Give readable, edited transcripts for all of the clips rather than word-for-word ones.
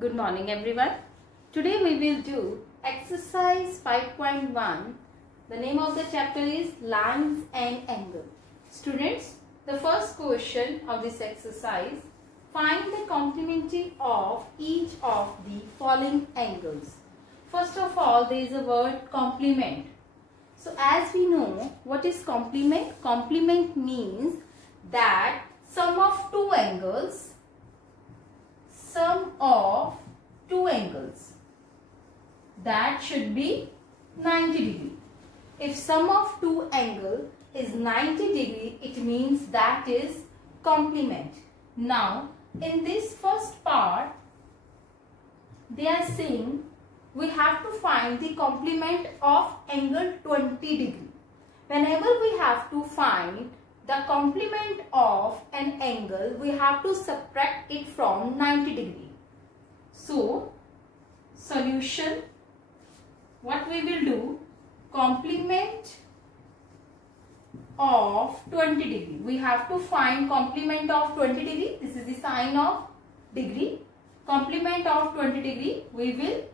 Good morning everyone. Today we will do exercise 5.1. The name of the chapter is lines and angle. Students, the first question of this exercise, find the complementary of each of the following angles. First of all, there is a word complement. So as we know, what is complement? Complement means that sum of two angles that should be 90 degree. If sum of two angle is 90 degree, it means that is complement. Now in this first part, they are saying we have to find the complement of angle 20 degree. Whenever we have to find the complement of an angle, we have to subtract it from 90 degree. So, solution, what we will do, complement of 20 degree. We have to find complement of 20 degree. This is the sign of degree. Complement of 20 degree, we will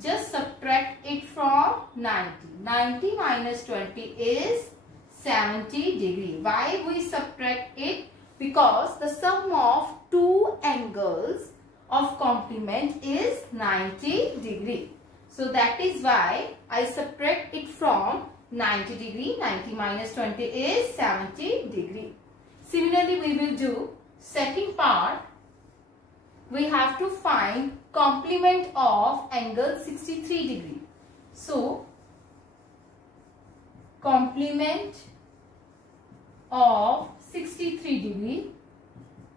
just subtract it from 90. 90 minus 20 is 70 degree. Why we subtract it? Because the sum of two angles of complement is 90 degree. So that is why I subtract it from 90 degree. 90 minus 20 is 70 degree. Similarly, we will do second part. We have to find complement of angle 63 degree. So, complement of 63 degree,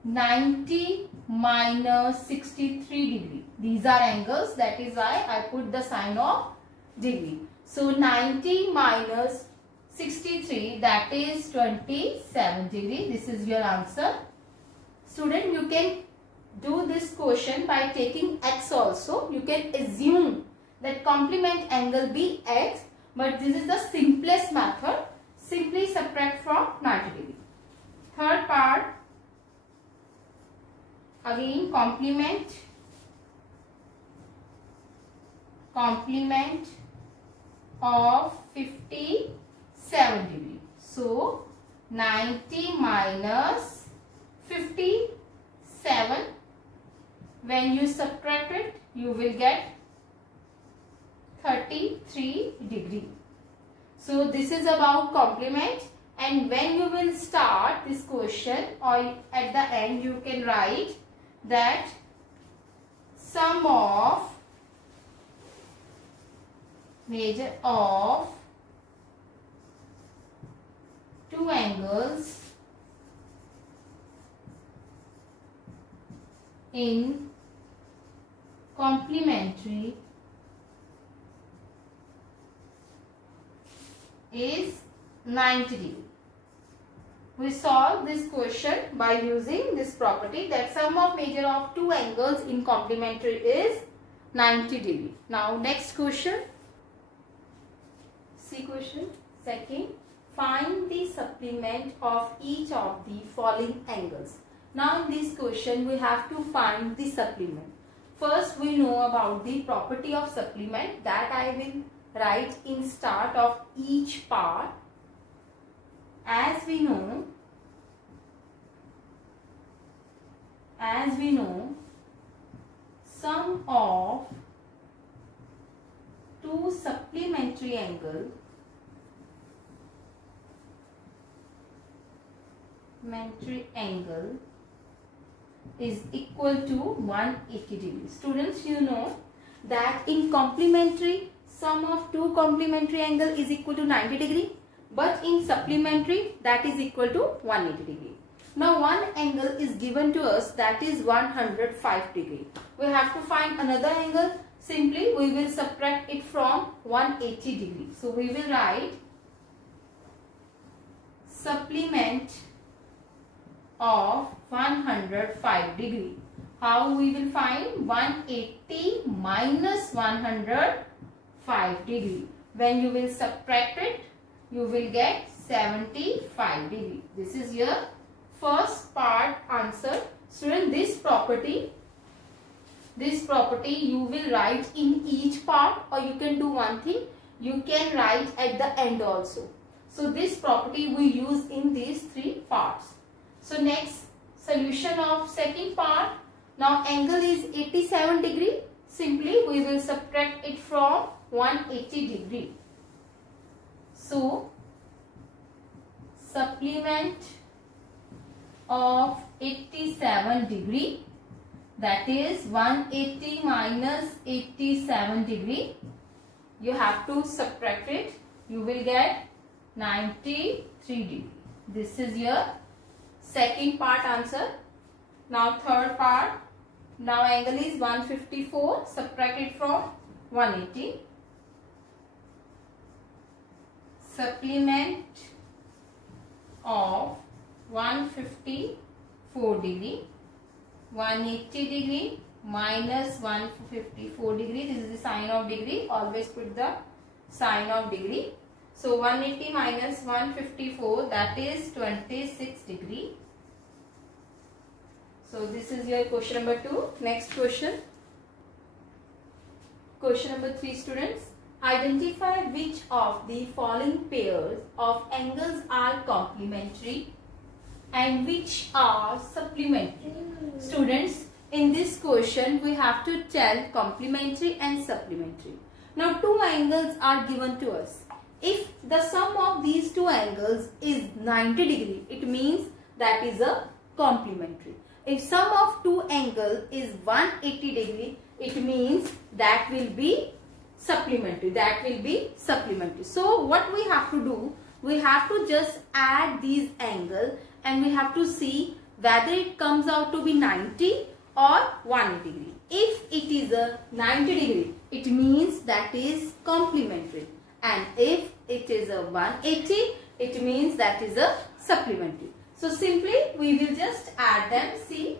90 minus 63 degree. These are angles, that is why I put the sign of degree. So 90 minus 63, that is 27 degree. This is your answer. Student, you can do this question by taking x also. You can assume that complement angle be x, but this is the simplest method. Simply subtract from 90 degree. Third part, again complement of 57 degree. So 90 minus 57, when you subtract it, you will get 33 degree. So this is about complement, and when you will start this question or at the end, you can write that sum of measure of two angles in complementary is 90 degree. We solve this question by using this property that sum of measure of two angles in complementary is 90 degree. Now next question. See question second. Find the supplement of each of the following angles. Now in this question we have to find the supplement. First we know about the property of supplement, that I will write in start of each part. As we know, sum of two supplementary angles is equal to 180 degree. Students, you know that in complementary, sum of two complementary angle is equal to 90 degree, but in supplementary that is equal to 180 degree. Now one angle is given to us, that is 105 degree. We have to find another angle. Simply we will subtract it from 180 degree. So we will write supplement of 105 degree. How we will find? 180 minus 105 degree. When you will subtract it, you will get 75 degree. This is your first part answer. Student, this property this property you will write in each part, or you can do one thing, you can write at the end also. So this property we use in these three parts. So next solution of second part. Now angle is 87 degree. Simply we will subtract it from 180 degree. So supplement of 87 degree, that is 180 minus 87 degree. You have to subtract it. You will get 93 degree. This is your second part answer. Now third part. Now angle is 154. Subtract it from 180. Supplement of 154 degree. 180 degree minus 154 degree. This is the sign of degree. Always put the sign of degree. So 180 minus 154, that is 26 degree. So this is your question number 2. Next question. Question number 3, students. Identify which of the following pairs of angles are complementary and which are supplementary. Students, in this question we have to tell complementary and supplementary. Now two angles are given to us. If the sum of these two angles is 90 degree, it means that is a complementary. If sum of two angles is 180 degree, it means that will be supplementary. That will be supplementary. So what we have to do, we have to just add these angles and we have to see whether it comes out to be 90 or 180 degree. If it is a 90 degree, it means that is complementary. And if it is a 180, it means that is a supplementary. So simply we will just add them. See,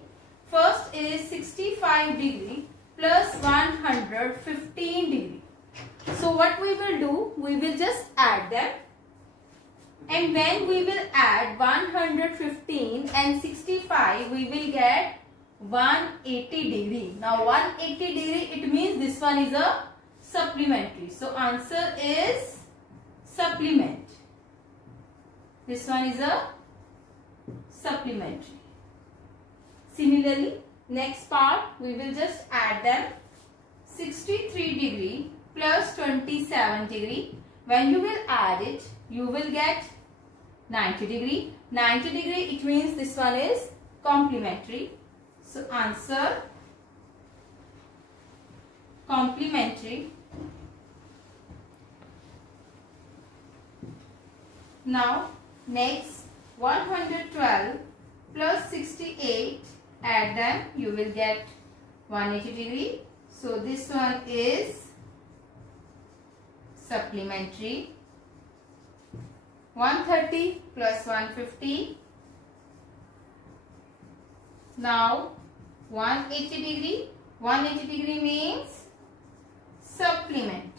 first is 65 degree plus 115 degree. So what we will do, we will just add them. And when we will add 115 and 65, we will get 180 degree. Now 180 degree, it means this one is a supplementary. So answer is supplement. This one is a supplementary. Similarly, next part we will just add them. 63 degree plus 27 degree. When you will add it, you will get 90 degree. 90 degree, it means this one is complementary. So answer complementary. Now next 112 plus 68, add them, you will get 180 degree. So this one is supplementary. 130 plus 150. Now 180 degree. 180 degree means supplementary.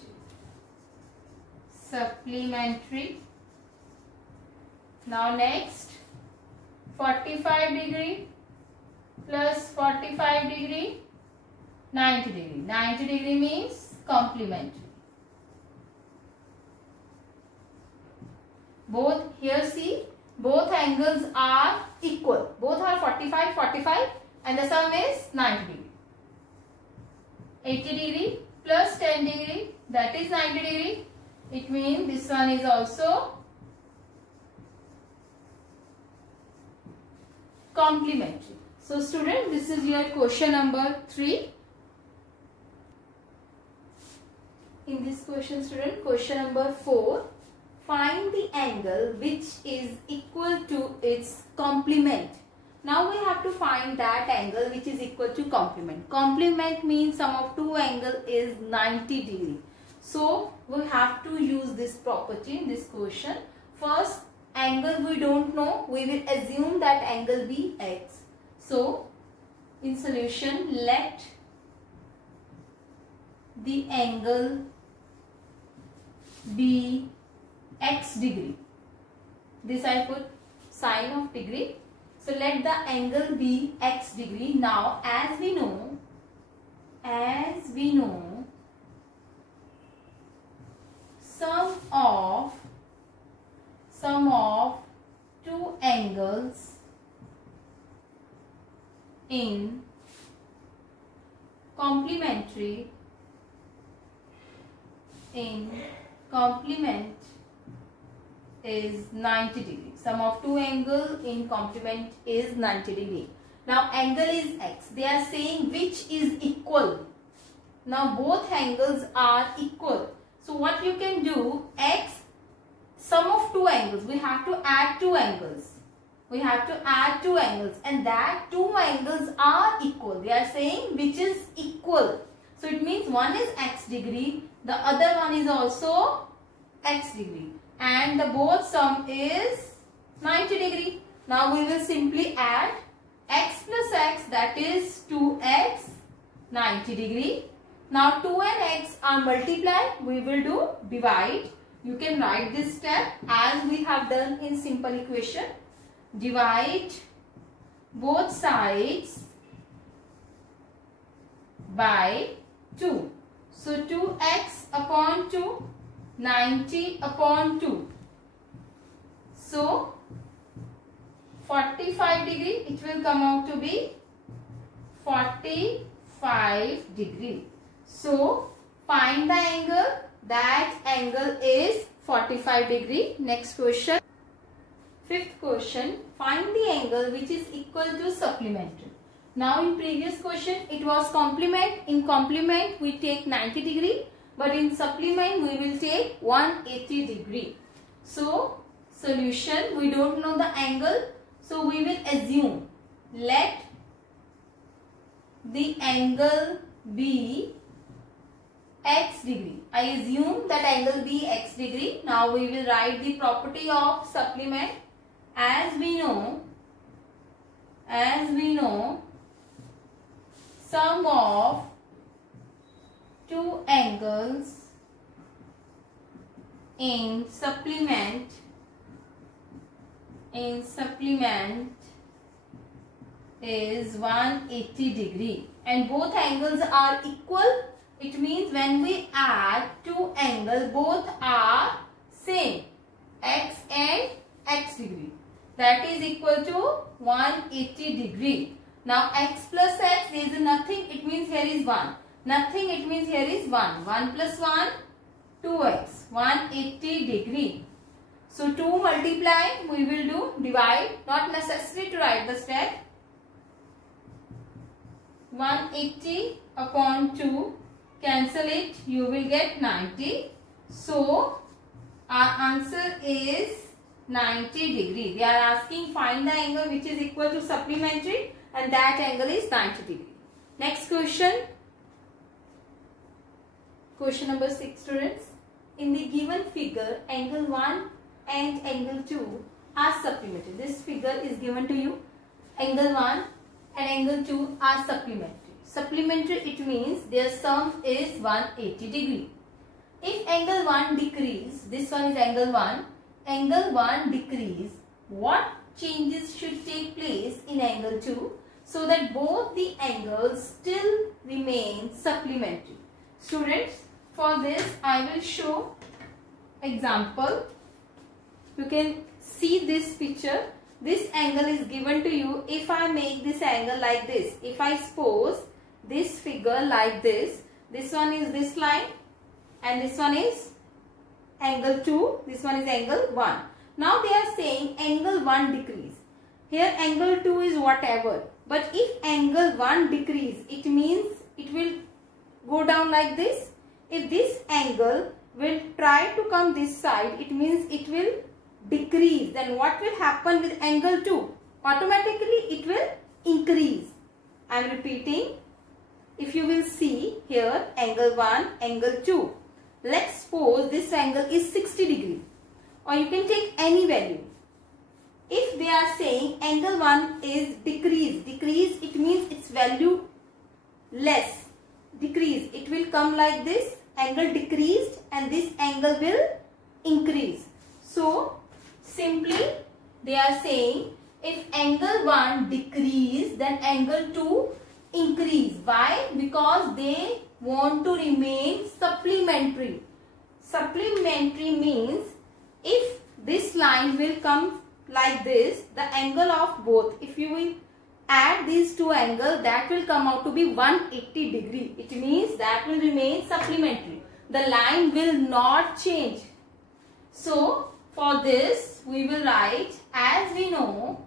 Supplementary. Now next 45 degree plus 45 degree, 90 degree. 90 degree means complementary. Both here, see, both angles are equal. Both are 45, 45 and the sum is 90 degree. 80 degree plus 10 degree, that is 90 degree. It means this one is also complementary. So student, this is your question number 3. In this question, student, question number 4. Find the angle which is equal to its complement. Now we have to find that angle which is equal to complement. Complement means sum of two angles is 90 degree. So we have to use this property in this question. First, angle we don't know. We will assume that angle be x. So in solution, let the angle be x degree. This I put sign of degree. So let the angle be x degree. Now as we know as we know, sum of two angles in complement is 90 degree. Sum of two angles in complement is 90 degree. Now angle is x. They are saying which is equal. Now both angles are equal. So what you can do, x, sum of two angles. We have to add two angles. We have to add two angles, and that two angles are equal. They are saying which is equal. So it means one is x degree, the other one is also x degree, and the both sum is 90 degree. Now we will simply add x plus x, that is 2x 90 degree. Now 2 and x are multiplied. We will do divide. You can write this step as we have done in simple equation. Divide both sides by 2. So 2x upon 2, 90 upon 2. So 45 degree, it will come out to be 45 degree. So find the angle. That angle is 45 degree. Next question. Fifth question. Find the angle which is equal to supplementary. Now in previous question it was complement. In complement we take 90 degree, but in supplement we will take 180 degree. So solution, we don't know the angle, so we will assume, let the angle be x degree. I assume that angle be x degree. Now we will write the property of supplement. As we know, sum of two angles in supplement is 180 degree, and both angles are equal. It means when we add two angles, both are same, x and x degree. That is equal to 180 degree. Now x plus x, there is nothing, it means here is 1. Nothing, it means here is 1. 1 plus 1, 2x. 180 degree. So 2 multiply, we will do divide. Not necessary to write the step. 180 upon 2. Cancel it, you will get 90. So our answer is 90 degree. They are asking find the angle which is equal to supplementary, and that angle is 90 degree. Next question. Question number 6, students. In the given figure, angle 1 and angle 2 are supplementary. This figure is given to you. Angle 1 and angle 2 are supplementary. Supplementary, it means their sum is 180 degree. If angle 1 decrease, this one is angle 1, angle 1 decrease, what changes should take place in angle 2 so that both the angles still remain supplementary? Students, for this I will show example. You can see this picture. This angle is given to you. If I make this angle like this, if I suppose this figure like this one is this line and this one is angle 2, this one is angle 1. Now they are saying angle 1 decrease. Here angle 2 is whatever, but if angle 1 decrease, it means it will go down like this. If this angle will try to come this side, it means it will decrease. Then what will happen with angle 2? Automatically it will increase. I am repeating. If you will see here angle 1, angle 2. Let's suppose this angle is 60 degree, or you can take any value. If they are saying angle 1 is decrease, it means its value less, decrease. It will come like this, angle decreased, and this angle will increase. So simply they are saying if angle 1 decrease, then angle 2 increase. Why? Because they want to remain supplementary. Supplementary means if this line will come like this, the angle of both, if you will add these two angles, that will come out to be 180 degree. It means that will remain supplementary. The line will not change. So for this we will write, as we know,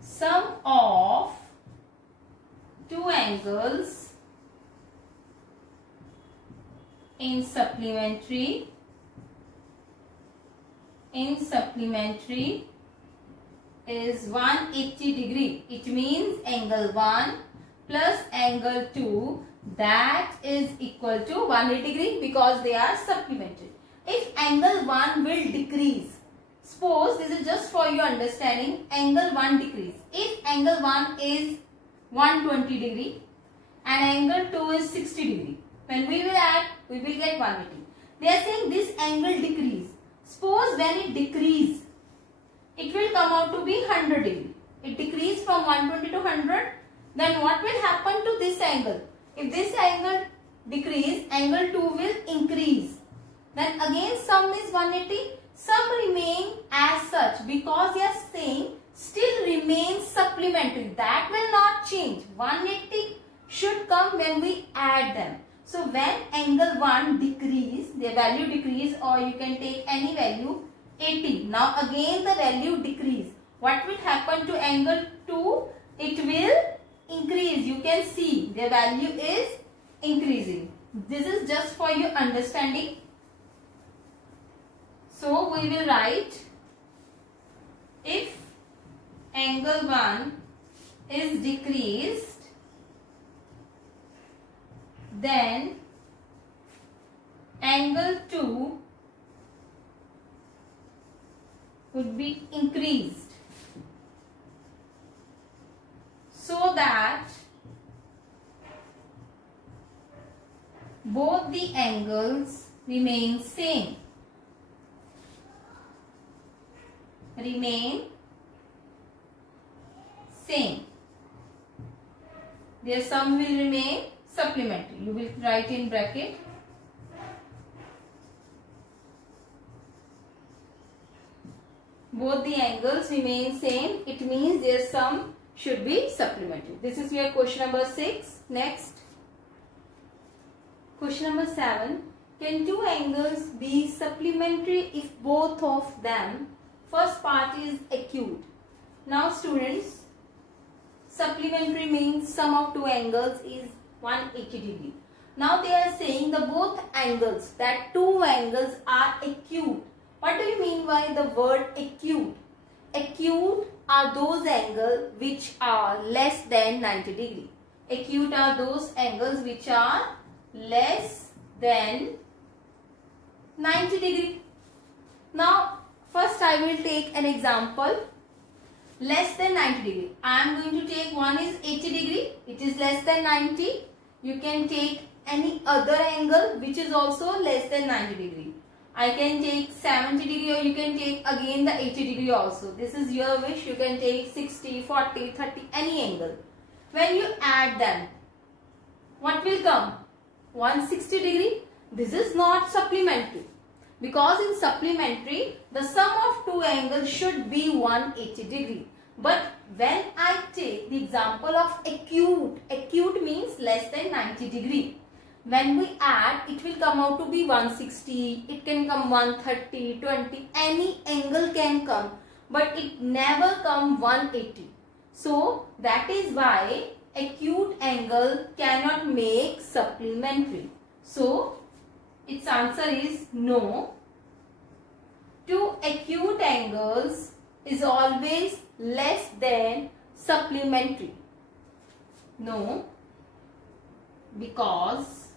sum of two angles in supplementary is 180 degree. It means angle 1 plus angle 2, that is equal to 180 degree because they are supplementary. If angle 1 will decrease, suppose this is just for your understanding, angle 1 decrease. If angle 1 is 120 degree and angle 2 is 60 degree, when we will add, we will get 180. They are saying this angle decrease. Suppose when it decrease, it will come out to be 100 degree. It decrease from 120 to 100. Then what will happen to this angle? If this angle decrease, angle 2 will increase. Then again sum is 180. Sum remain as such because they are saying still remains supplementary. That will not change. 180 should come when we add them. So when angle 1 decrease, the value decrease, or you can take any value 80. Now again the value decrease. What will happen to angle 2? It will increase. You can see the value is increasing. This is just for your understanding. So we will write, if angle 1 is decreased, then angle 2 would be increased, so that both the angles remain same. Their sum will remain supplementary. You will write in bracket. Both the angles remain same. It means their sum should be supplementary. This is your question number 6. Next. Question number 7. Can two angles be supplementary if both of them? First part is acute. Now students, supplementary means sum of two angles is 180 degree. Now they are saying the both angles, that two angles are acute. What do you mean by the word acute? Acute are those angles which are less than 90 degree. Acute are those angles which are less than 90 degree. Now first I will take an example. Less than 90 degree. I am going to take one is 80 degree. It is less than 90. You can take any other angle which is also less than 90 degree. I can take 70 degree, or you can take again the 80 degree also. This is your wish. You can take 60, 40, 30, any angle. When you add them, what will come? 160 degree. This is not supplementary. Because in supplementary, the sum of two angles should be 180 degree. But when I take the example of acute, acute means less than 90 degree. When we add, it will come out to be 160, it can come 130, 20, any angle can come. But it never come 180. So that is why acute angle cannot make supplementary. So its answer is no. Two acute angles is always less than supplementary. No, because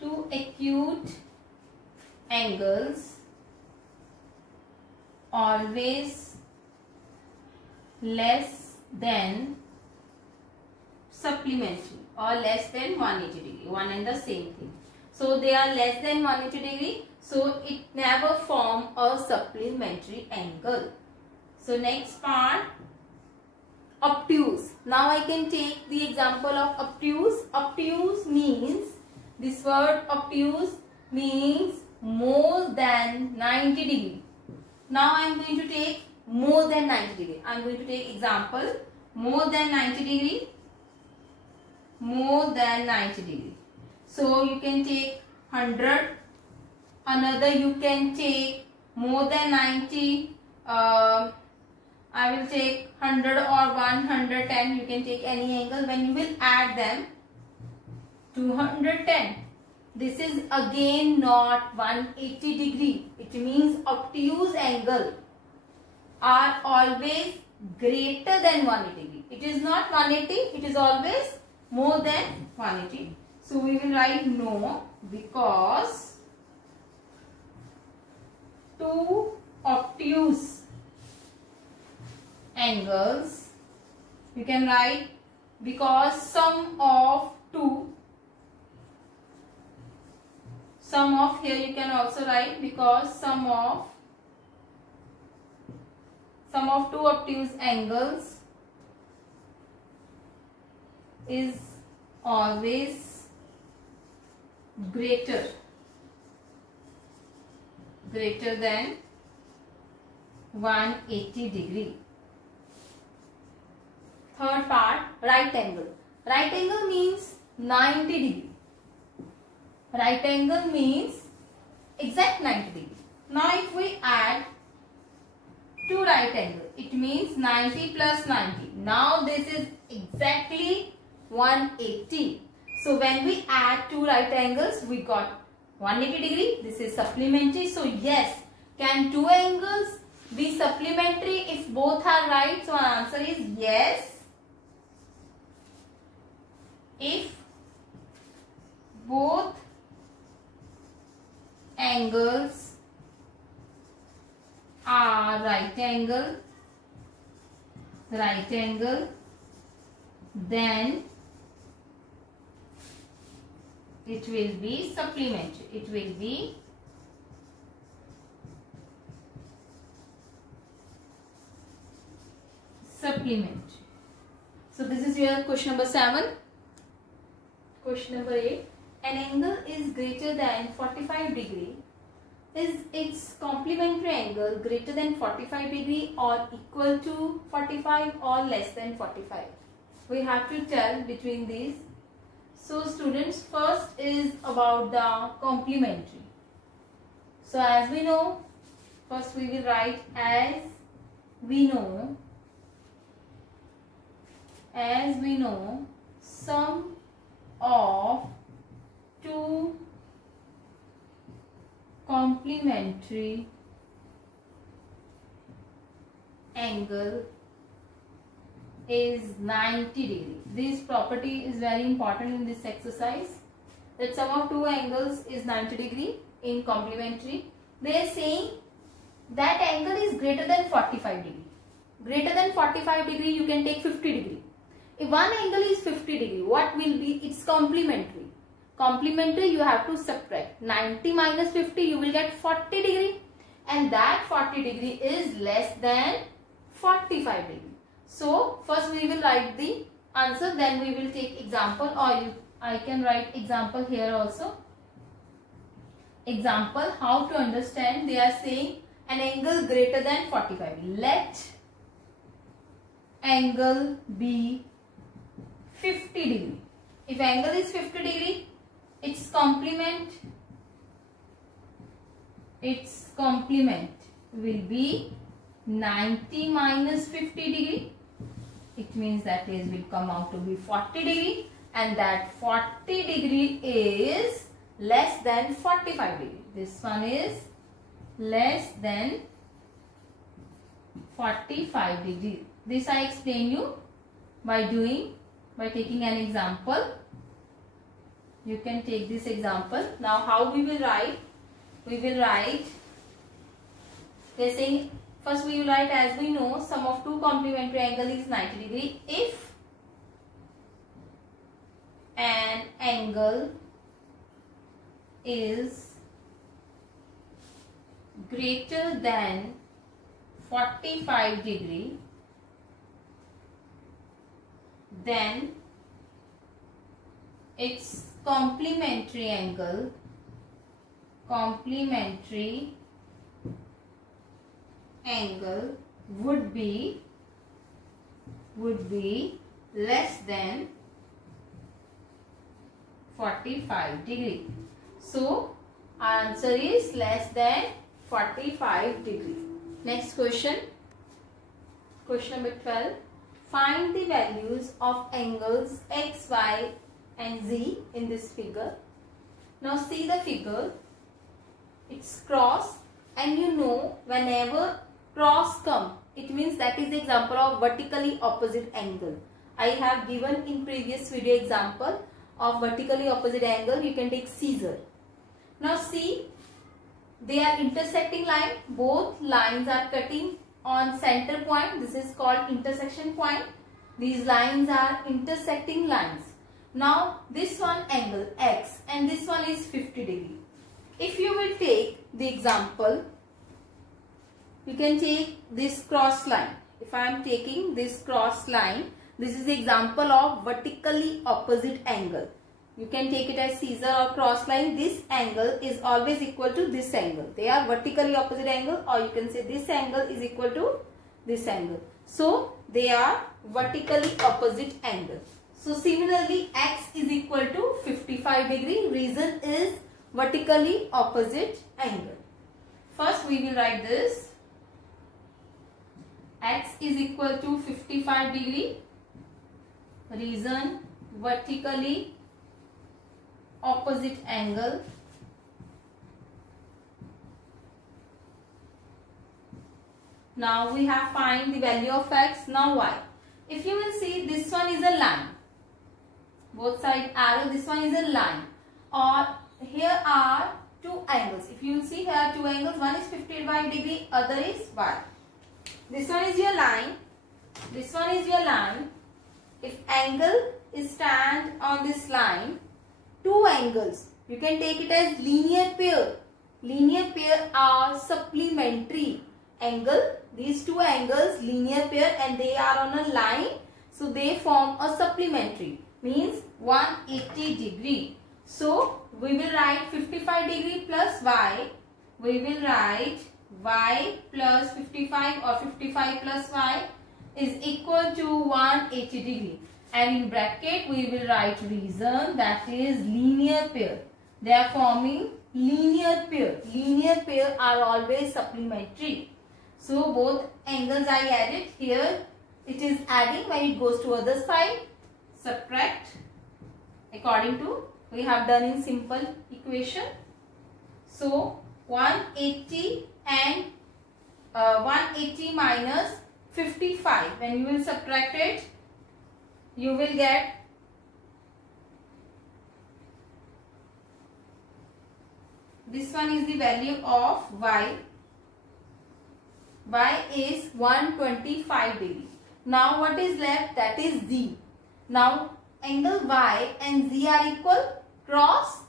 two acute angles always less than supplementary. or less than 180 degree, one and the same thing. So they are less than 180 degree, so it never form a supplementary angle. So next part, obtuse. Now I can take the example of obtuse. Obtuse means, this word obtuse means more than 90 degree. Now I am going to take more than 90 degree. I am going to take example more than 90 degree. More than 90 degree. So you can take 100. Another you can take more than 90. I will take 100 or 110. You can take any angle. When you will add them, 210. This is again not 180 degree. It means obtuse angle are always greater than 180 degree. It is not 180. It is always more than 180. So we will write no, because two obtuse angles, you can write because sum of two, sum of, here you can also write because sum of two obtuse angles is always greater than 180 degree. Third part, right angle. Right angle means 90 degree. Right angle means exact 90 degree. Now if we add two right angle, it means 90 plus 90. Now this is exactly 180. So when we add two right angles, we got 180 degree. This is supplementary. So yes, can two angles be supplementary if both are right? So our answer is yes. If both angles are right angle, then it will be supplementary. It will be supplementary. So this is your question number 7. Question number 8. An angle is greater than 45 degree. Is its complementary angle greater than 45 degree or equal to 45 or less than 45? We have to tell between these. So students, first is about the complementary. So as we know, first we will write as we know, sum of two complementary angle is 90 degree. This property is very important in this exercise, that sum of two angles is 90 degree in complementary. They are saying that angle is greater than 45 degree. Greater than 45 degree, you can take 50 degree. If one angle is 50 degree, what will be its complementary? Complementary, you have to subtract 90 minus 50, you will get 40 degree, and that 40 degree is less than 45 degree. So first we will write the answer, then we will take example, or I can write example here also. Example, how to understand. They are saying an angle greater than 45. Let angle be 50 degree. If angle is 50 degree, its complement will be 90 minus 50 degree. It means that is will come out to be 40 degree, and that 40 degree is less than 45 degree. This one is less than 45 degree. This I explain you by taking an example. You can take this example. Now how we will write? We will write, they are saying, first we will write as we know, sum of two complementary angle is 90 degree if an angle is greater than 45 degree, then its complementary angle would be less than 45 degree. So our answer is less than 45 degree. Next question. Question number 12. Find the values of angles x, y and z in this figure. Now see the figure. It's cross, and you know whenever cross come, it means that is the example of vertically opposite angle. I have given in previous video example of vertically opposite angle. You can take scissor. Now see, they are intersecting line. Both lines are cutting on center point. This is called intersection point. These lines are intersecting lines. Now this one angle x and this one is 50 degree. If you will take the example, you can take this cross line. If I am taking this cross line, this is the example of vertically opposite angle. You can take it as scissor or cross line. This angle is always equal to this angle. They are vertically opposite angle, or you can say this angle is equal to this angle. So they are vertically opposite angle. So similarly, x is equal to 55 degree. Reason is vertically opposite angle. First we will write this. X is equal to 55 degree. Reason vertically opposite angle. Now we have find the value of x. Now y. If you will see, this one is a line. Both side arrow, this one is a line. Or here are two angles. If you will see, here are two angles. One is 55 degree, other is y. This one is your line. This one is your line. If angle is stand on this line, two angles, you can take it as linear pair. Linear pair are supplementary angle. These two angles linear pair and they are on a line. So they form a supplementary. Means 180 degree. So we will write 55 degree plus y. We will write y plus 55 or 55 plus y is equal to 180 degree. And in bracket we will write reason, that is linear pair. They are forming linear pair. Linear pair are always supplementary. So both angles I added here. It is adding when it goes to other side. Subtract according to we have done in simple equation. So 180 and 180 minus 55. When you will subtract it, you will get this one is the value of y. Y is 125 degree. Now what is left? That is z. Now angle y and z are equal, cross.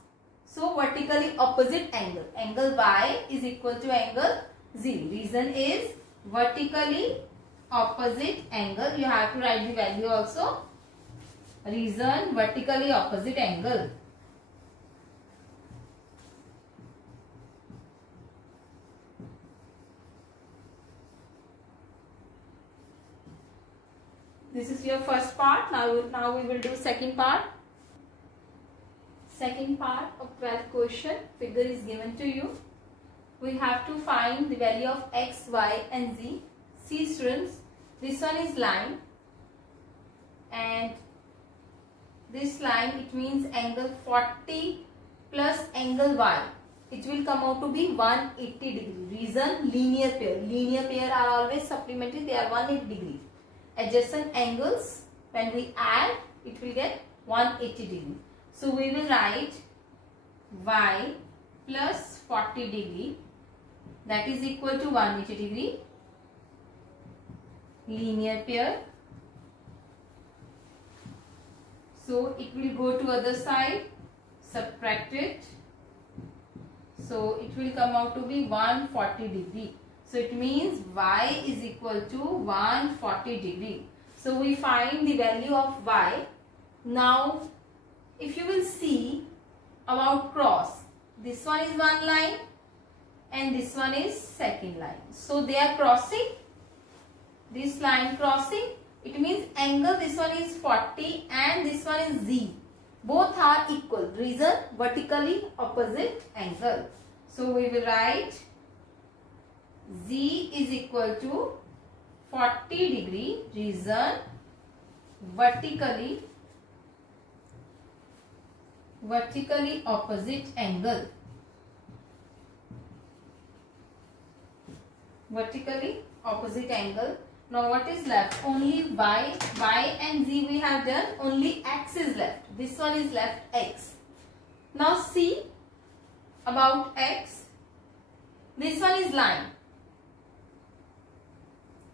So vertically opposite angle. Angle y is equal to angle z. Reason is vertically opposite angle. You have to write the value also. Reason vertically opposite angle. This is your first part. Now we will do second part. Second part of 12th question. Figure is given to you. We have to find the value of x, y and z. See students, this one is line and this line, it means angle 40 plus angle y. It will come out to be 180 degree. Reason linear pair. Linear pair are always supplementary. They are 180 degree. Adjacent angles, when we add, it will get 180 degree. So we will write y plus 40 degree, that is equal to 180 degree. Linear pair. So it will go to other side, subtract it. So it will come out to be 140 degree. So it means y is equal to 140 degree. So we find the value of y. Now if you will see about cross, this one is one line and this one is second line. So they are crossing, this line crossing. It means angle, this one is 40 and this one is z. Both are equal. Reason, vertically opposite angle. So we will write z is equal to 40 degree. Reason, vertically opposite angle. Vertically opposite angle. Now what is left? Only y and z we have done. Only x is left. This one is left, x. Now see about x. This one is line.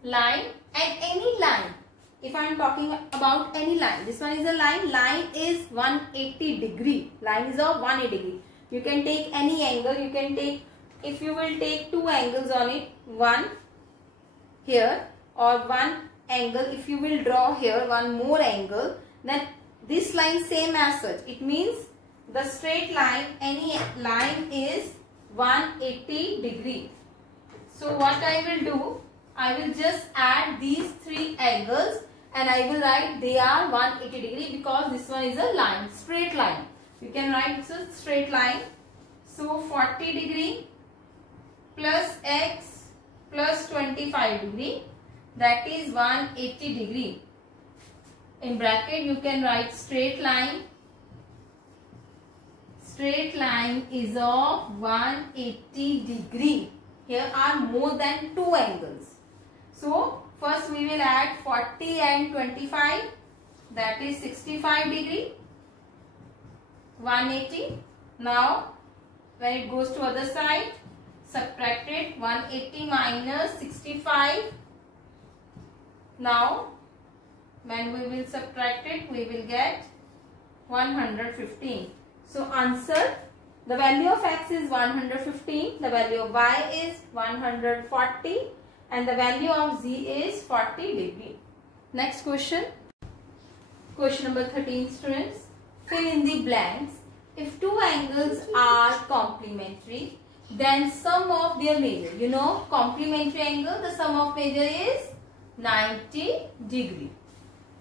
Line and any line. If I am talking about any line, this one is a line. Line is 180 degree. Line is of 180 degree. You can take any angle. You can take, if you will take two angles on it, one here or one angle, if you will draw here one more angle, then this line same as such. It means the straight line, any line is 180 degree. So what I will do, I will just add these three angles and I will write they are 180 degree because this one is a line, straight line. You can write it's a straight line. So 40 degree plus x plus 25 degree, that is 180 degree. In bracket you can write straight line. Straight line is of 180 degree. Here are more than two angles. So first we will add 40 and 25, that is 65 degree, 180. Now when it goes to other side, subtract it, 180 minus 65. Now when we will subtract it, we will get 115. So answer, the value of x is 115, the value of y is 140 and the value of z is 40 degree. Next question. Question number 13, students. Fill in the blanks. If two angles are complementary, then sum of their measure. You know, complementary angle, the sum of measure is 90 degree.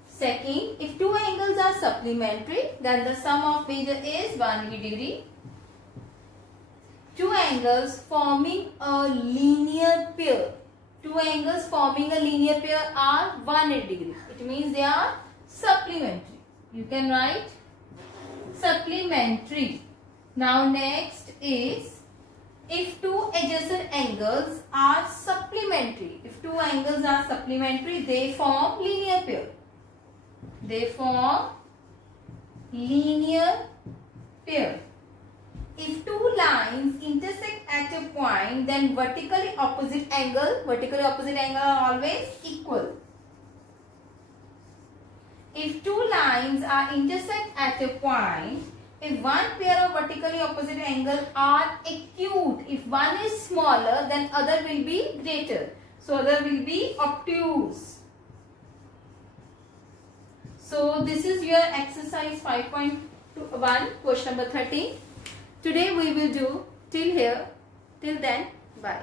Second, if two angles are supplementary, then the sum of measure is 180 degree. Two angles forming a linear pair. Two angles forming a linear pair are 180 degree. It means they are supplementary. You can write supplementary. Now next is, if two adjacent angles are supplementary. If two angles are supplementary, they form linear pair. They form linear pair. If two lines intersect at a point, then vertically opposite angle are always equal. If two lines are intersect at a point, if one pair of vertically opposite angles are acute, if one is smaller, then other will be greater. So other will be obtuse. So this is your exercise 5.1, question number 13. Today we will do till here. Till then, bye.